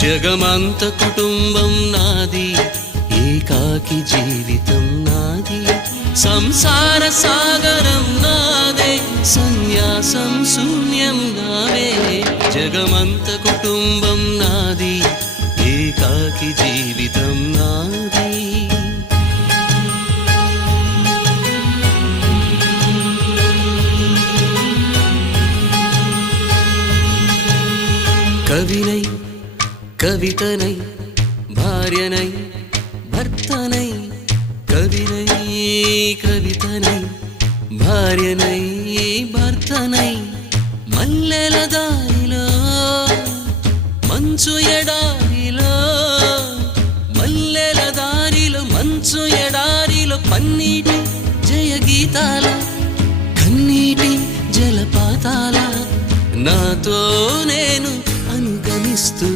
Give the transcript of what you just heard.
జగమంత కుటుంబం నాది, ఏకాకి జీవితం నాది, సంసార సాగరం నాదే, సన్యాసం శూన్యం నావే. జగమంత కుటుంబం నాది, ఏకాకి జీవితం నాది. కవినై కవితనై భార్యనై భర్తనై, కవినై కవితనై భార్యనై భర్తనై, మల్లెల దారిలో మంచు ఎడారిలో, మల్లెల దారిలో మంచు ఎడారిలో, పన్నీటి జయ గీతాల కన్నీటి జలపాతాల, నాతో నేను అనుగమిస్తూ